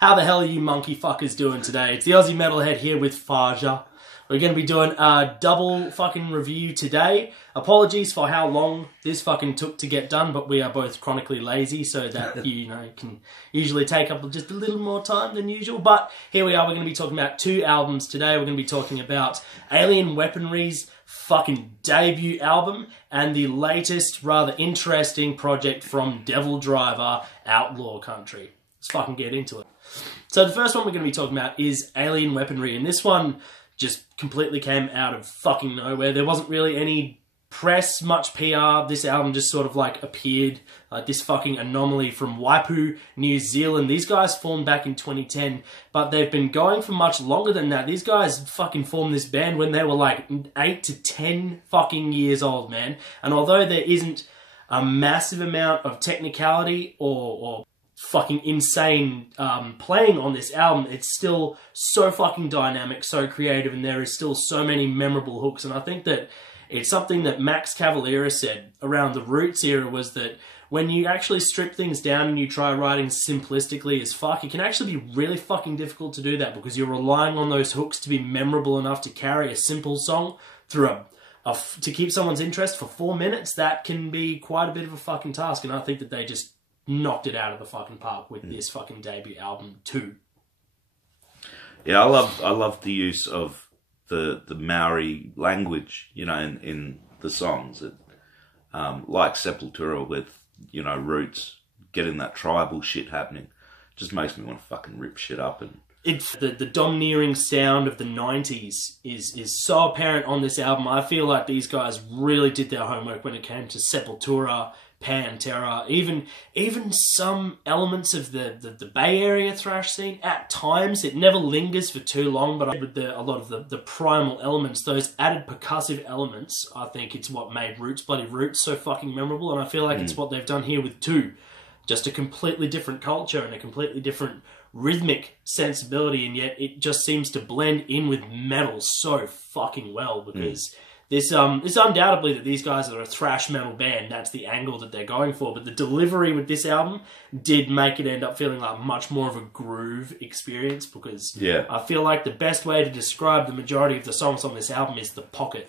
How the hell are you monkey fuckers doing today? It's the Aussie Metalhead here with Fasha. We're going to be doing a double fucking review today. Apologies for how long this fucking took to get done, but we are both chronically lazy, so that, you know, can usually take up just a little more time than usual. But here we are, we're going to be talking about two albums today. We're going to be talking about Alien Weaponry's fucking debut album and the latest, rather interesting project from Devildriver, Outlaw Country. Let's fucking get into it. So the first one we're going to be talking about is Alien Weaponry, and this one just completely came out of fucking nowhere. There wasn't really any press, much PR. This album just sort of like appeared like this fucking anomaly from Waipu, New Zealand. These guys formed back in 2010, but they've been going for much longer than that. These guys fucking formed this band when they were like 8 to 10 fucking years old, man. And although there isn't a massive amount of technicality or fucking insane playing on this album, it's still so fucking dynamic, so creative, and there is still so many memorable hooks. And I think that it's something that Max Cavalera said around the Roots era, was that when you actually strip things down and you try writing simplistically as fuck, it can actually be really fucking difficult to do that, because you're relying on those hooks to be memorable enough to carry a simple song through to keep someone's interest for 4 minutes. That can be quite a bit of a fucking task, and I think that they just knocked it out of the fucking park with this fucking debut album too. Yeah, I love the use of the Maori language, you know, in the songs. It, like Sepultura with, you know, Roots, getting that tribal shit happening, just makes me want to fucking rip shit up. And it's the domineering sound of the 90s is so apparent on this album. I feel like these guys really did their homework when it came to Sepultura, Pantera, even some elements of the Bay Area thrash scene. At times, it never lingers for too long, but with a lot of the primal elements, those added percussive elements, I think it's what made Roots Bloody Roots so fucking memorable, and I feel like it's what they've done here with two. Just a completely different culture and a completely different rhythmic sensibility, and yet it just seems to blend in with metal so fucking well, because it's undoubtedly that these guys are a thrash metal band. That's the angle that they're going for. But the delivery with this album did make it end up feeling like much more of a groove experience, because I feel like the best way to describe the majority of the songs on this album is the pocket.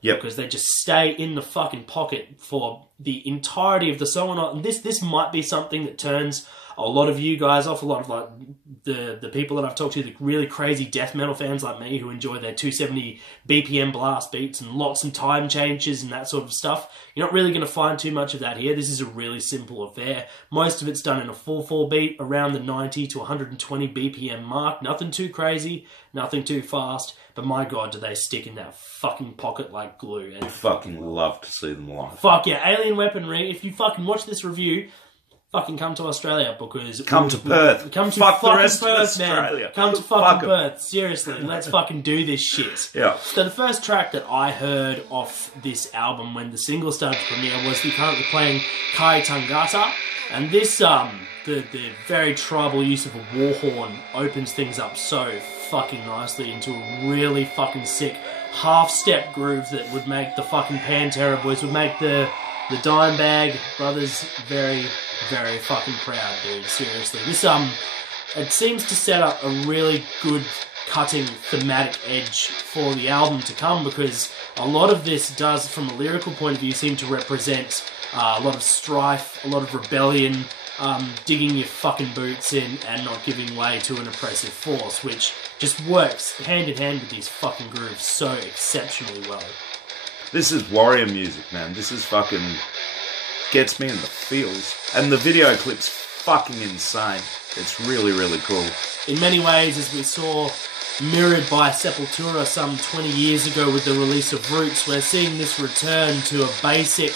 Yep. Because they just stay in the fucking pocket for the entirety of the song. And this might be something that turns a lot of you guys off, a lot of like the people that I've talked to, the really crazy death metal fans like me who enjoy their 270 BPM blast beats and lots of time changes and that sort of stuff. You're not really going to find too much of that here. This is a really simple affair. Most of it's done in a 4/4 beat around the 90 to 120 BPM mark. Nothing too crazy, nothing too fast, but my god, do they stick in that fucking pocket like glue. And I fucking love to see them live. Fuck yeah, Alien Weaponry. If you fucking watch this review, fucking come to Australia, because come to Perth. Come to fuck fucking the rest Perth, of Australia. man. Come to fucking Perth. Seriously, let's fucking do this shit. Yeah. So the first track that I heard off this album when the single started to premiere was the currently playing Kai Tangata, and this the very tribal use of a war horn opens things up so fucking nicely into a really fucking sick half-step groove that would make the fucking Pantera boys, would make the Dimebag brothers very, very fucking proud, dude. Seriously. This, it seems to set up a really good cutting thematic edge for the album to come, because a lot of this does, from a lyrical point of view, seem to represent a lot of strife, a lot of rebellion, digging your fucking boots in and not giving way to an oppressive force, which just works hand in hand with these fucking grooves so exceptionally well. This is warrior music, man. This is fucking gets me in the feels. And the video clip's fucking insane. It's really, really cool. In many ways, as we saw mirrored by Sepultura some 20 years ago with the release of Roots, we're seeing this return to a basic,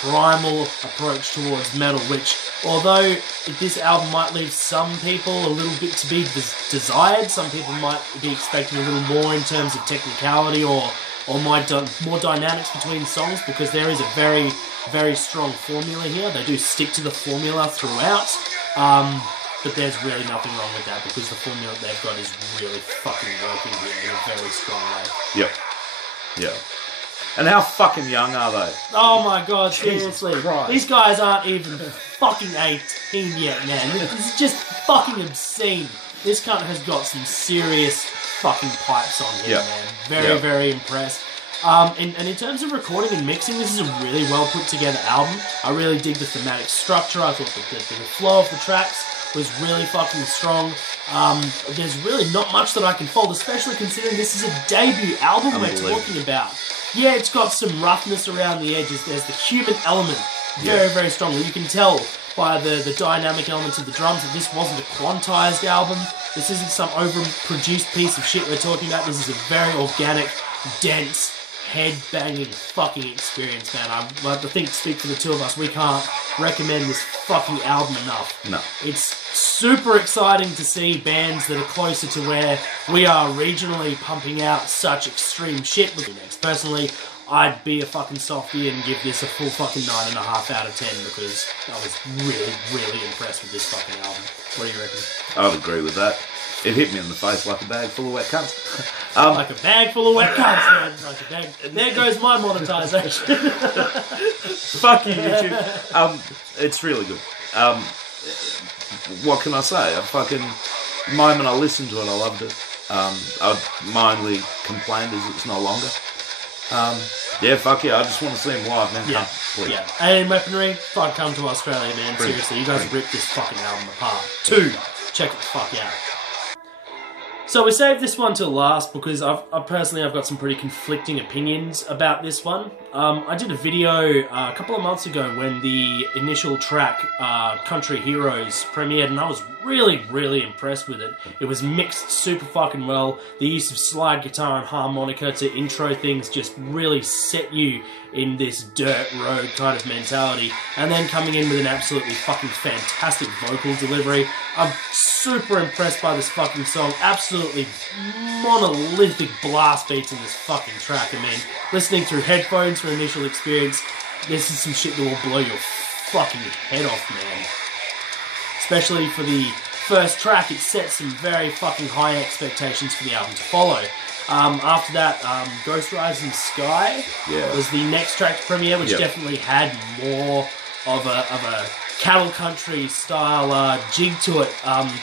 primal approach towards metal, which, although this album might leave some people a little bit to be desired, some people might be expecting a little more in terms of technicality or more dynamics between songs, because there is a very, very strong formula here. They do stick to the formula throughout, but there's really nothing wrong with that, because the formula they've got is really fucking working here in a very strong way. Yep. Yeah. And how fucking young are they? Oh my god, seriously. Christ. These guys aren't even fucking 18 yet, man. This is just fucking obscene. This cunt has got some serious fucking pipes on him, man. Very, very impressed. And in terms of recording and mixing, this is a really well put together album. I really dig the thematic structure. I thought that the flow of the tracks was really fucking strong. There's really not much that I can fault, especially considering this is a debut album we're talking about. Yeah, it's got some roughness around the edges. There's the human element very, very strongly. You can tell by the dynamic elements of the drums that this wasn't a quantized album. This isn't some overproduced piece of shit we're talking about. This is a very organic, dense, head-banging fucking experience, man. I think, speak for the two of us, we can't recommend this fucking album enough. No. It's super exciting to see bands that are closer to where we are regionally pumping out such extreme shit with next. Personally, I'd be a fucking softie and give this a full fucking 9.5 out of 10 because I was really, really impressed with this fucking album. What do you reckon? I would agree with that. It hit me in the face like a bag full of wet cunts. Like a bag full of wet cunts, man. Like a bag. There goes my monetisation. Fuck you, YouTube. It's really good. What can I say? The moment I listened to it, I loved it. My only complaint is it's no longer. Yeah, fuck yeah, I just want to see him live, man. Yeah, yeah. And Weaponry, fuck, come to Australia, man. Seriously, you guys ripped this fucking album apart. 2, check it the fuck out. So we saved this one till last because I've got some pretty conflicting opinions about this one. I did a video a couple of months ago when the initial track, Country Heroes, premiered, and I was really, really impressed with it. It was mixed super fucking well. The use of slide guitar and harmonica to intro things just really set you in this dirt road kind of mentality. And then coming in with an absolutely fucking fantastic vocal delivery. I'm super impressed by this fucking song. Absolutely monolithic blast beats in this fucking track. I mean, listening through headphones for initial experience, this is some shit that will blow your fucking head off, man. Especially for the first track, it sets some very fucking high expectations for the album to follow. After that, Ghost Rising Sky was the next track to premiere, which definitely had more of a cattle country style jig to it,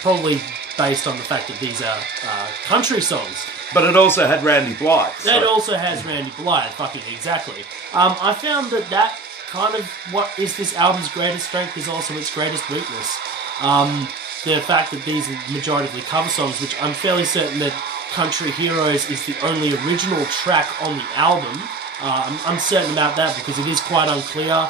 probably based on the fact that these are country songs. But it also had Randy Blythe. So. It also has Randy Blythe, fucking exactly. I found that kind of what is this album's greatest strength is also its greatest weakness. The fact that these are majoritively cover songs, which I'm fairly certain that Country Heroes is the only original track on the album. I'm certain about that because it is quite unclear,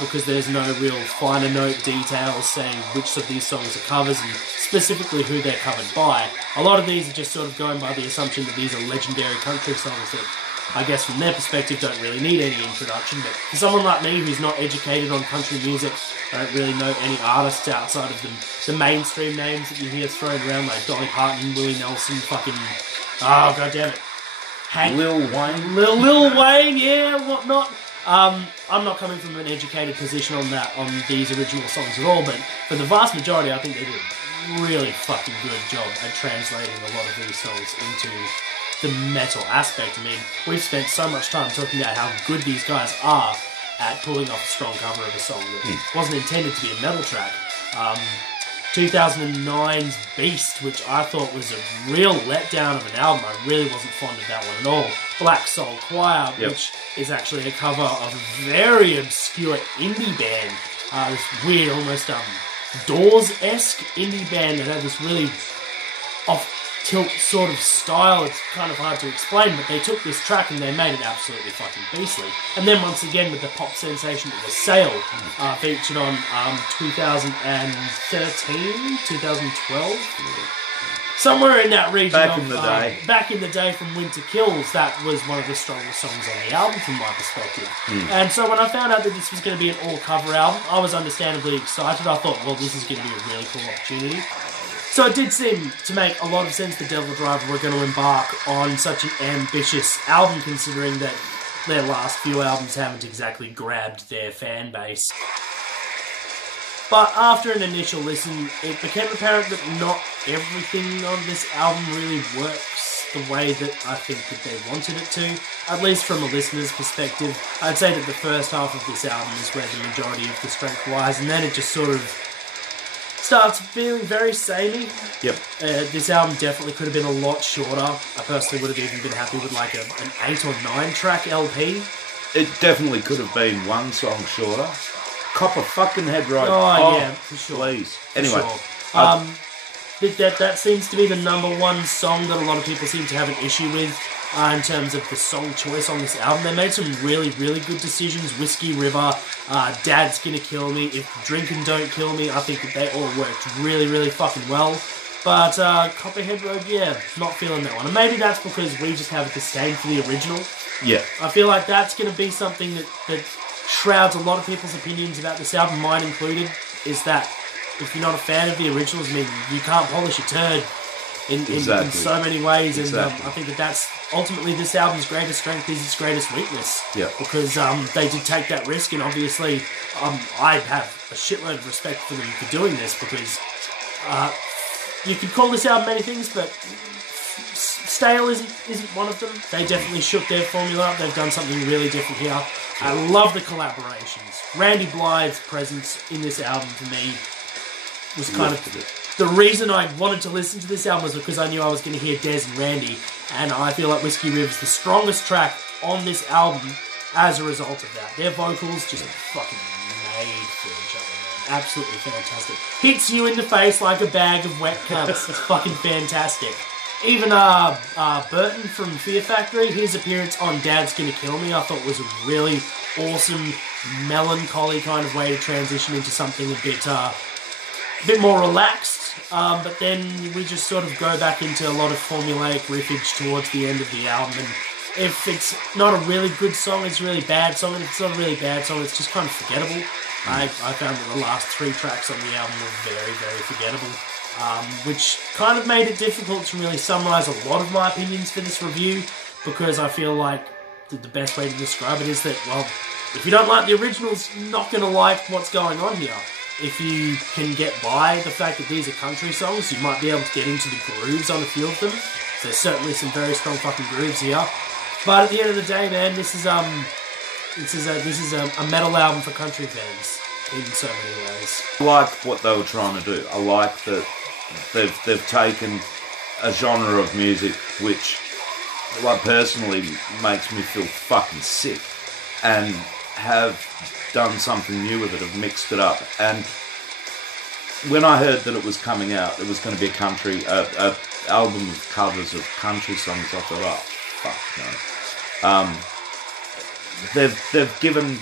because there's no real finer note details saying which of these songs are covers and specifically who they're covered by. A lot of these are just sort of going by the assumption that these are legendary country songs that, I guess from their perspective, don't really need any introduction, but for someone like me who's not educated on country music, I don't really know any artists outside of the mainstream names that you hear thrown around, like Dolly Parton, Willie Nelson, fucking... Oh, goddammit. Lil Wayne. Lil Wayne, yeah, whatnot. I'm not coming from an educated position on these original songs at all, but for the vast majority, I think they did a really fucking good job at translating a lot of these songs into the metal aspect. I mean, we've spent so much time talking about how good these guys are at pulling off a strong cover of a song that wasn't intended to be a metal track. 2009's Beast, which I thought was a real letdown of an album. I really wasn't fond of that one at all. Black Soul Choir, which is actually a cover of a very obscure indie band. This weird, almost Doors-esque indie band that had this really off-tilt sort of style. It's kind of hard to explain, but they took this track and they made it absolutely fucking beastly. And then once again with the pop sensation that was Sail, featured on 2013, 2012, somewhere in that region. Back in the day. Back in the day from Winter Kills, that was one of the strongest songs on the album from my perspective. And so when I found out that this was going to be an all-cover album, I was understandably excited. I thought, well, this is going to be a really cool opportunity. So it did seem to make a lot of sense that Devildriver were going to embark on such an ambitious album, considering that their last few albums haven't exactly grabbed their fan base. But after an initial listen, it became apparent that not everything on this album really works the way that I think that they wanted it to, at least from a listener's perspective. I'd say that the first half of this album is where the majority of the strength lies, and then it just sort of starts feeling very samey. Yep. This album definitely could have been a lot shorter. I personally would have even been happy with like an 8 or 9 track LP. It definitely could have been one song shorter. Copper fucking Head Road. Oh yeah, for sure. Please. For Anyway. Sure. That seems to be the number one song that a lot of people seem to have an issue with in terms of the song choice on this album. They made some really, really good decisions. Whiskey River, Dad's Gonna Kill Me, If Drinkin' Don't Kill Me. I think that they all worked really, really fucking well. But Copperhead Road, yeah, not feeling that one. And maybe that's because we just have a disdain for the original. Yeah. I feel like that's going to be something that shrouds a lot of people's opinions about this album, mine included, is that if you're not a fan of the originals, I mean, you can't polish a turd in so many ways. And I think that's ultimately this album's greatest strength is its greatest weakness. Yeah. Because they did take that risk, and obviously I have a shitload of respect for them for doing this, because you could call this album many things, but stale isn't one of them. They definitely shook their formula up. They've done something really different here. I love the collaborations. Randy Blythe's presence in this album for me was kind of the reason I wanted to listen to this album, was because I knew I was going to hear Des and Randy, and I feel like Whiskey River's the strongest track on this album as a result of that. Their vocals just fucking made for each other, man. Absolutely fantastic. Hits you in the face like a bag of wet cunts. It's fucking fantastic. Even Burton from Fear Factory, his appearance on Dad's Gonna Kill Me, I thought was a really awesome, melancholy kind of way to transition into something a bit more relaxed. But then we just sort of go back into a lot of formulaic riffage towards the end of the album. And if it's not a really good song, it's a really bad song. And if it's not a really bad song, it's just kind of forgettable. I found that the last 3 tracks on the album were very, very forgettable. Which kind of made it difficult to really summarise a lot of my opinions for this review, because I feel like the best way to describe it is that, well, if you don't like the originals, you're not going to like what's going on here. If you can get by the fact that these are country songs, you might be able to get into the grooves on a few of them. So there's certainly some very strong fucking grooves here. But at the end of the day, man, this is a metal album for country fans in so many ways. I like what they were trying to do. I like that they've taken a genre of music which, like, personally makes me feel fucking sick, and have done something new with it, have mixed it up. And when I heard that it was coming out, it was going to be a album of covers of country songs, I thought, oh, fuck no. They've given,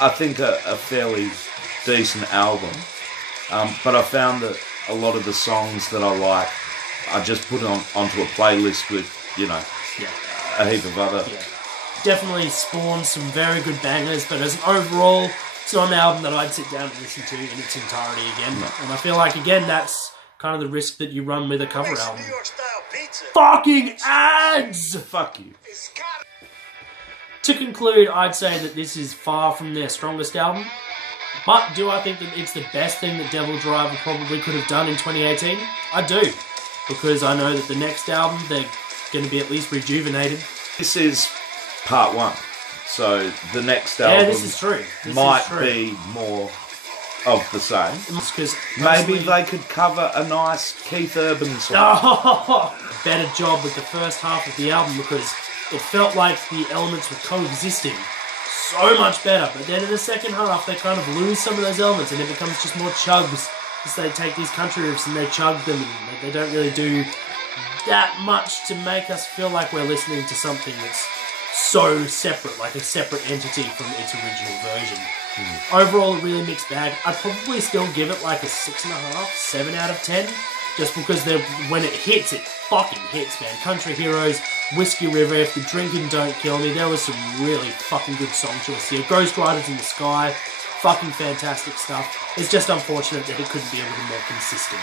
I think, a fairly decent album, but I found that a lot of the songs that I like, I just put onto a playlist with, a heap of other. Yeah. Definitely spawned some very good bangers, but as an overall, it's not an album that I'd sit down and listen to in its entirety again. No. And I feel like, again, that's kind of the risk that you run with a cover album. Fucking ads! Fuck you. To conclude, I'd say that this is far from their strongest album. But do I think that it's the best thing that Devildriver probably could have done in 2018? I do. Because I know that the next album, they're going to be at least rejuvenated. This is part 1. So the next album this is true. might be more of the same. Because maybe they could cover a nice Keith Urban song. Oh, better job with the first half of the album, because it felt like the elements were coexisting so much better. But then in the second half, they kind of lose some of those elements, and it becomes just more chugs. As they take these country riffs and they chug them, and they don't really do that much to make us feel like we're listening to something that's so separate, like a separate entity from its original version. Overall, a really mixed bag. I'd probably still give it like a 6.5, 7 out of 10, just because when it hits, it fucking hits, man. Country Heroes, Whiskey River, If the Drinkin' Don't Kill Me, there was some really fucking good song choice here. Ghost Riders in the Sky, fucking fantastic stuff. It's just unfortunate that it couldn't be a little more consistent.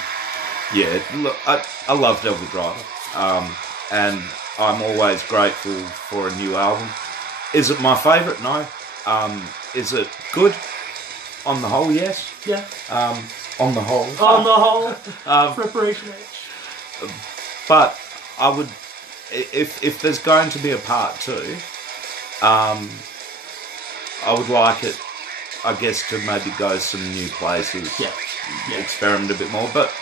Yeah, look, I love Devildriver, and I'm always grateful for a new album. Is it my favourite? No. Is it good? On the whole, yes. Yeah. On the whole. On the whole. Preparation H. But I would if there's going to be a part 2, I would like it, I guess, to maybe go some new places, experiment a bit more. But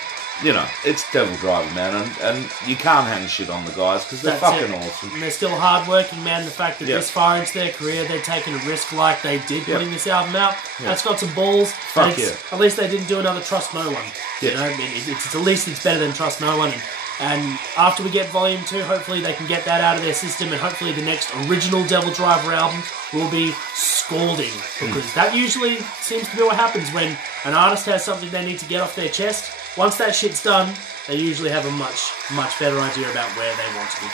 you know, it's Devildriver, man, and you can't hang shit on the guys because they're fucking awesome. And they're still hardworking, man. The fact that this far into their career, they're taking a risk like they did putting this album out, that's got some balls. Fuck yeah. At least they didn't do another Trust No One. You know, at least it's better than Trust No One. And after we get Volume 2, hopefully they can get that out of their system, and hopefully the next original Devildriver album will be scalding. Because that usually seems to be what happens when an artist has something they need to get off their chest. Once that shit's done, they usually have a much better idea about where they want to be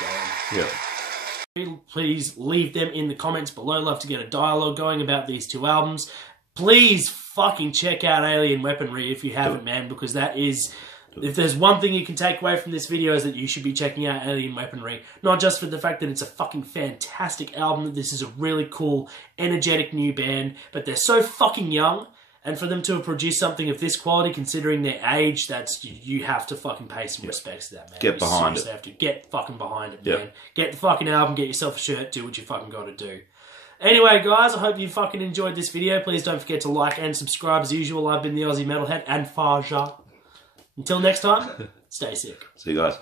going. Yeah. Please leave them in the comments below. Love to get a dialogue going about these 2 albums. Please fucking check out Alien Weaponry if you haven't, man, because that is... If there's one thing you can take away from this video is that you should be checking out Alien Weaponry. Not just for the fact that it's a fucking fantastic album, that this is a really cool, energetic new band, but they're so fucking young, and for them to have produced something of this quality, considering their age, that's you have to fucking pay some respects to that, man. Get behind it. Have to get fucking behind it, man. Get the fucking album, get yourself a shirt, do what you fucking got to do. Anyway, guys, I hope you fucking enjoyed this video. Please don't forget to like and subscribe as usual. I've been the Aussie Metalhead and Fasha. Until next time, stay sick. See you guys.